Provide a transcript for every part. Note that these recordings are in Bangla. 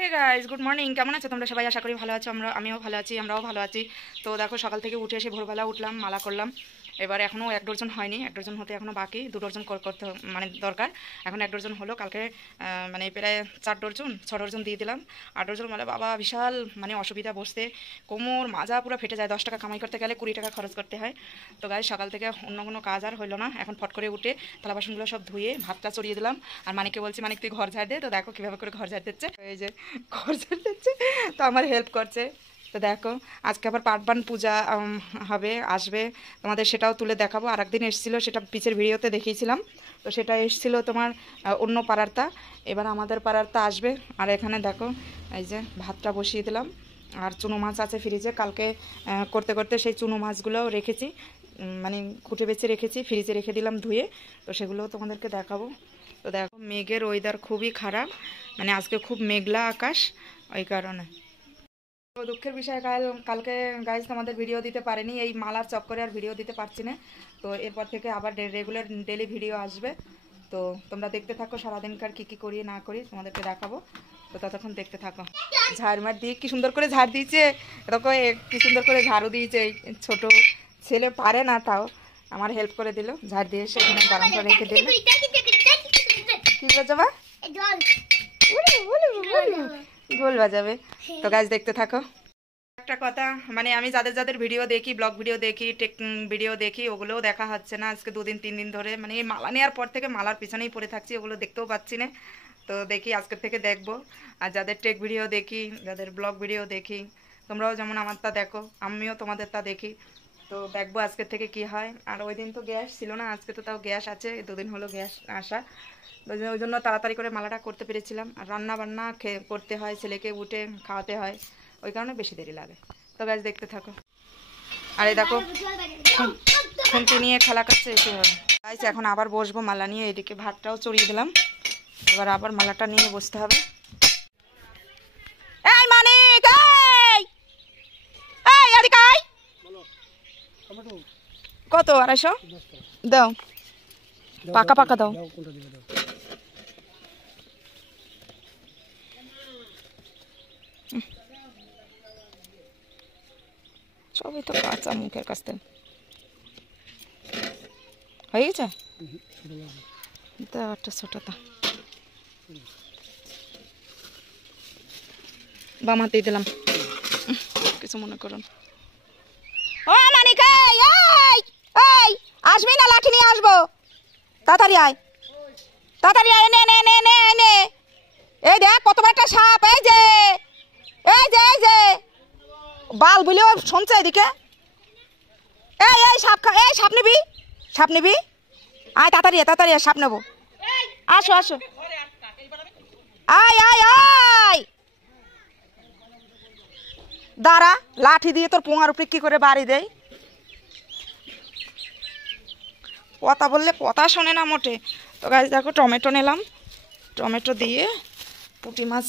Hey guys, good morning. কেমন আছো তোমরা সবাই? আশা করি ভালো আছো। আমিও ভালো আছি, আমরাও ভালো আছি। তো দেখো, সকাল থেকে উঠে এসে ভোরবেলা উঠলাম, মালা করলাম। এবার এখনও 1 ডজন হয়নি, 1 ডজন হতে এখনও বাকি, 2 ডজন করতে মানে দরকার। এখন 1 ডজন হলো, কালকে মানে প্রায় 4 ডজন 6 ডজন দিয়ে দিলাম। 8 ডজন মানে বাবা বিশাল মানে অসুবিধা, বসতে কোমর মাজা পুরো ফেটে যায়। 10 টাকা কামাই করতে গেলে 20 টাকা খরচ করতে হয়। তো গাইস, সকাল থেকে অন্য কোনো কাজ আর হলো না। এখন ফট করে উঠে থালা বাসনগুলো সব ধুয়ে ভাতটা চড়িয়ে দিলাম। আর মানিককে বলছি, মানিক তুই ঘর ঝাড় দে। তো দেখো কীভাবে করে ঘর ঝাড় দিচ্ছে, এই যে ঘর ঝাড় দিচ্ছে, তো আমার হেল্প করছে। তো দেখো, আজকে আবার পার্বণ পূজা হবে, আসবে, তোমাদের সেটাও তুলে দেখাবো। আর একদিন এসেছিলো, সেটা পিছের ভিডিওতে দেখিয়েছিলাম। তো সেটা এসেছিলো তোমার অন্য পাড়ারটা, এবার আমাদের পাড়ারটা আসবে। আর এখানে দেখো, এই যে ভাতটা বসিয়ে দিলাম। আর চুনো মাছ আছে ফ্রিজে, কালকে করতে করতে সেই চুনো মাছগুলোও রেখেছি, মানে কুটে বেছে রেখেছি, ফ্রিজে রেখে দিলাম ধুয়ে। তো সেগুলোও তোমাদেরকে দেখাবো। তো দেখো, মেঘের ওয়েদার খুবই খারাপ, মানে আজকে খুব মেঘলা আকাশ, ওই কারণে। তো দুঃখের বিষয়, কালকে গাইজ তোমাদের ভিডিও দিতে পারিনি, এই মালার চক্করে আর ভিডিও দিতে পারছি না। তো এরপর থেকে আবার রেগুলার ডেলি ভিডিও আসবে। তো তোমরা দেখতে থাকো, সারাদিনকার কী কী করি না করি তোমাদেরকে দেখাবো। তো ততক্ষণ দেখতে থাকো। ঝাড়মার দিয়ে কি সুন্দর করে ঝাড় দিয়েছে, এরকম কি সুন্দর করে ঝাড়ু দিয়েছে। এই ছোট ছেলে পারে না, তাও আমার হেল্প করে দিল, ঝাড় দিয়ে সেখানে বারান্দা রেখে দিল। কি বাজাবা? ঢোল বাজাবে। তো গাছ দেখতে থাকো। একটা কথা, মানে আমি যাদের যাদের ভিডিও দেখি, ব্লগ ভিডিও দেখি, টেক ভিডিও দেখি, ওগুলোও দেখা হচ্ছে না আজকে 2 দিন 3 দিন ধরে। মানে এই মালা নেওয়ার পর থেকে মালার পিছনেই পড়ে থাকছি, ওগুলো দেখতেও পাচ্ছি না। তো দেখি আজকের থেকে দেখবো। আর যাদের টেক ভিডিও দেখি, যাদের ব্লগ ভিডিও দেখি, তোমরাও যেমন আমারটা দেখো, আমিও তোমাদেরটা দেখি। তো দেখবো আজকের থেকে কি হয়। আর ওই দিন তো গ্যাস ছিল না, আজকে তো তাও গ্যাস আছে, 2 দিন হলো গ্যাস আসা। ওই জন্য তাড়াতাড়ি করে মালাটা করতে পেরেছিলাম। আর রান্না বান্না করতে হয়, ছেলেকে উঠে খাওয়াতে হয়, ওই কারণে বেশি দেরি লাগে। তো গাছ দেখতে থাকো। আর এই দেখো, খুন্তি নিয়ে খেলা করছে, এসে হবে। গাইস, এখন আবার বসবো মালা নিয়ে। এদিকে ভাতটাও চড়িয়ে দিলাম, এবার আবার মালাটা নিয়ে বসতে হবে। এই মানিক, এই এই এদিকে আয়। কত? 250 দাও, পাকা পাকা দাও। সবই তো কাঁচা, মুখের কাছ থেকে হয়ে গেছে। একটা ছোটটা বামাতেই দিলাম, কিছু মনে করুন। ও মানিক, এই এই আসবি না? লাঠি নিয়ে আসবো, তাড়াতাড়ি আয়, তাড়াতাড়ি আয়। নে নে নে নে নে, এই দেখ কত বড় একটা সাপ। এই যে এই যে এই যে বাল বুঝলেও শুনছে এদিকে। এই এই সাপ এই সাপ নিবি, সাপ নিবি? আয় তাড়াতাড়ি, তাড়াতাড়ি সাপ নেবো। আসো আসো, আয় আয় আয়। দাঁড়া, লাঠি দিয়ে তোর পোঙার উপরে কি করে বাড়ি দেয়। কথা বললে কথা শোনে না মোটে। তো গাছ দেখো, টমেটো নিলাম, টমেটো দিয়ে পুঁটি মাছ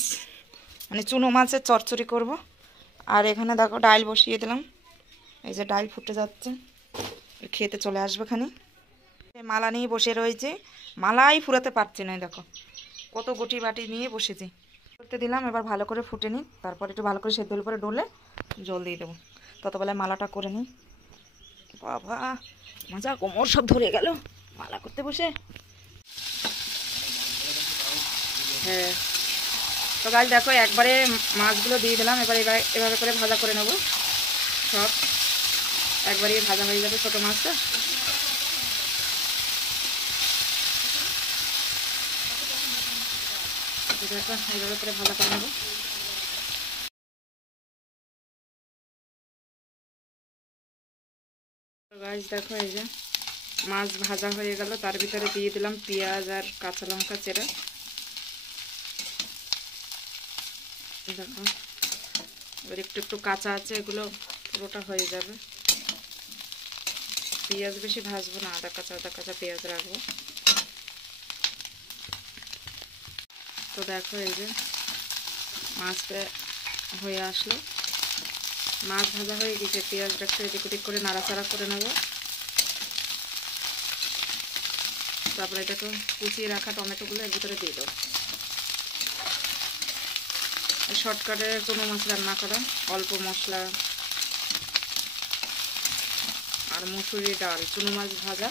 মানে চুনো মাছের চচ্চড়ি করব। আর এখানে দেখো ডাল বসিয়ে দিলাম, এই যে ডাল ফুটে যাচ্ছে, খেতে চলে আসবে খানি। মালা নিয়ে বসে রয়েছে, মালাই ফুরাতে পারছে না। দেখো কত গুটি বাটি নিয়ে বসেছি, করতে দিলাম। এবার ভালো করে ফুটে নিই, তারপর একটু ভালো করে সেদ্ধ করে ডলে জল দিয়ে দেবো। ততবেলায় মালাটা করে নিই। বাবা মজা, কোমর সব ধরে গেল মালা করতে বসে। হ্যাঁ, তো গাছ দেখো, একবারে মাছগুলো দিয়ে দিলাম। এভাবে করে ভাজা করে নেবো, সব একবারে ভাজা হয়ে যাবে ছোটো মাছটা। দেখো এইভাবে করে ভাজা করে নেবো। গাছ দেখো, এই যে মাছ ভাজা হয়ে গেল, তার ভিতরে দিয়ে দিলাম পেঁয়াজ আর কাঁচা লঙ্কা চেরা। দেখো এবার একটু একটু কাঁচা আছে, এগুলো পুরোটা হয়ে যাবে। পেঁয়াজ বেশি ভাজবো না, আদা কাঁচা পেঁয়াজ রাখবো। তো দেখো, এই যে মাছটা হয়ে আসলো, মাছ ভাজা হয়ে গেছে। পেঁয়াজটা একটু এদিক ওদিক করে নাড়াচাড়া করে নেবো। তারপরে এটাকে কুচিয়ে রাখা টমেটোগুলো এর ভিতরে দিয়ে দেবো। শর্টকাটে কোনো মাছ রান্না করা, অল্প মশলা আর মুসুরি ডাল, চুনো মাছ ভাজা,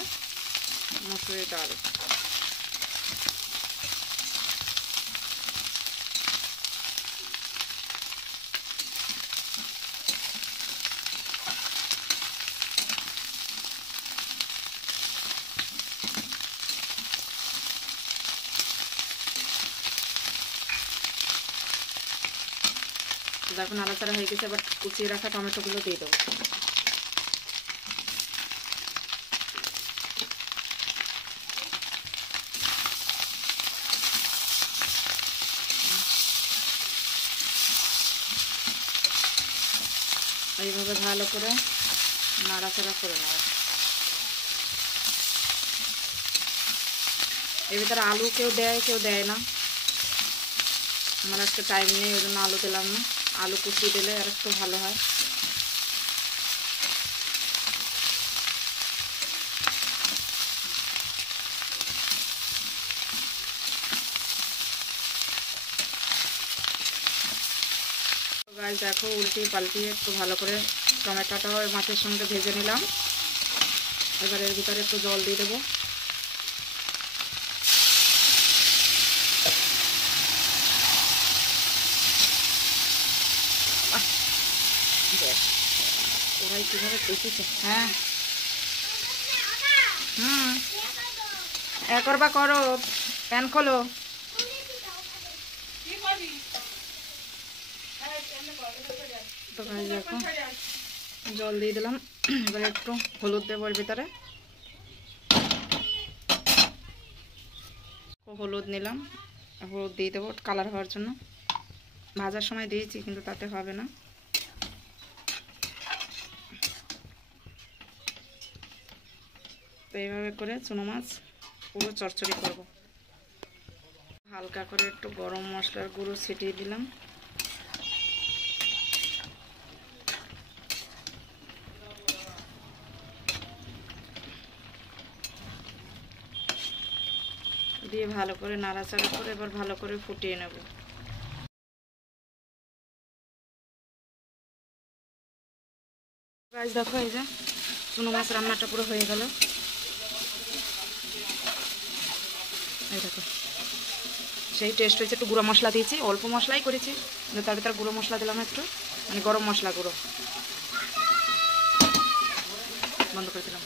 মুসুরি ডাল। দেখো নাড়াচাড়া হয়ে গেছে, এবার কুচিয়ে রাখা টমেটোগুলো দিয়ে দেবো। এইভাবে ভালো করে নাড়াচাড়া করে নেব। এর ভিতরে আলু কেউ দেয় কেউ দেয় না, আমার আজকে টাইম নেই ওই জন্য আলু দিলাম না। আলু কুচিয়ে দিলে আর একটু ভালো হয়। গাছ দেখো উল্টিয়ে পাল্টিয়ে একটু ভালো করে টমেটোটাও মাছের সঙ্গে ভেজে নিলাম। এবার এর ভিতরে একটু জল দিয়ে দেবো। ওরাই কীভাবে পেঁচেছে। হ্যাঁ একবার বা করো, প্যান খোলো। তো দেখো জল দিয়ে দিলাম। এবার একটু হলুদ দেবো এর ভিতরে, হলুদ নিলাম, হলুদ দিয়ে দেবো কালার হওয়ার জন্য। ভাজার সময় দিয়েছি কিন্তু তাতে হবে না। তো এইভাবে করে চুনো মাছ পুরো চচ্চড়ি করব। হালকা করে একটু গরম মশলার গুঁড়ো ছিটিয়ে দিলাম। দিয়ে ভালো করে নাড়াচাড়া করে এবার ভালো করে ফুটিয়ে নেব। গাছ দেখো এই যে চুনো মাছ রান্নাটা পুরো হয়ে গেল। এই দেখো সেই টেস্ট হয়েছে। একটু গুঁড়ো মশলা দিয়েছি, অল্প মশলাই করেছি কিন্তু তার ভিতরে গুঁড়ো মশলা দিলাম একটু, মানে গরম মশলা গুঁড়ো। বন্ধ করে দিলাম।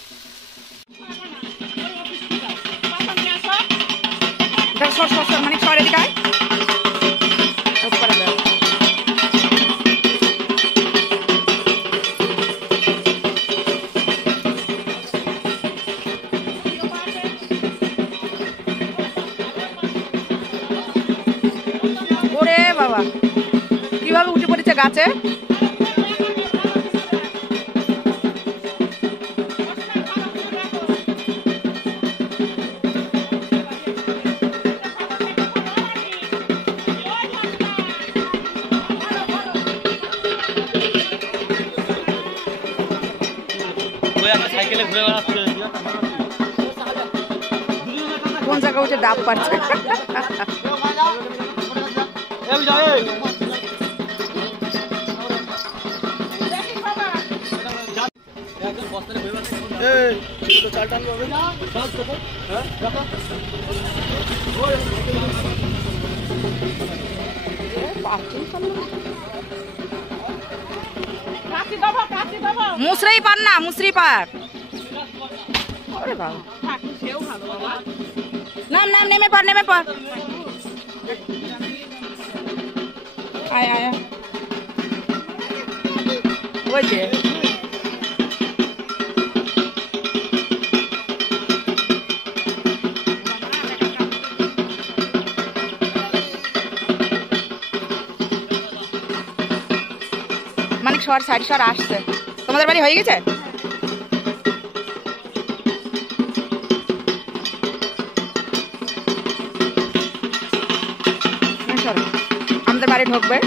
মানে সরে দিকে ওরে বাবা কিভাবে উঠে পড়েছে গাছে। কোন জায়গা উঠে ডাব পাচ্ছে। মুসরাই পার না, মুসরি পার। নাম নাম নেমে পার, নেমে পার। আয় আয় ওই যে মানে সর সাইড সর আসছে। তোমাদের বাড়ি হয়ে গেছে? আমাদের বাড়ি ঢুকবে।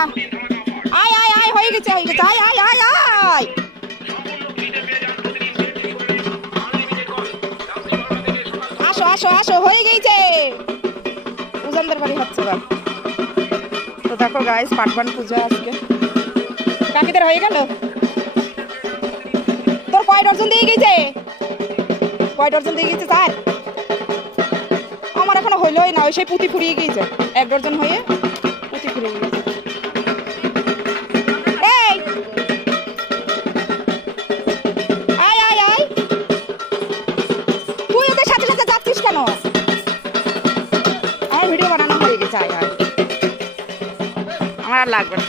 আয় আয় আয় হয়ে গেছে আয় আয় আয় আয়। আসো আসো আসো হয়ে গেছে, উজানদের বাড়ি হচ্ছে এবার। তো দেখো গাইস পাটবান পূজা আজকে কাকিদের হয়ে গেল। তোর কয় ডজন দিয়ে গেছে? কয় ডজন দিয়ে গেছে স্যার? আমার এখনো হইলই না, ওই সেই পুঁতি ফুরিয়ে গিয়েছে, 1 ডজন হয়ে পুঁতি ফুরিয়ে গেছে। এই আয় আয় আয়, তুই ওদের সাথে সাথে যাচ্ছিস কেন? আমার ভিডিও বানানো হয়ে গেছে, আয় আয়, আমার আর লাগবে না।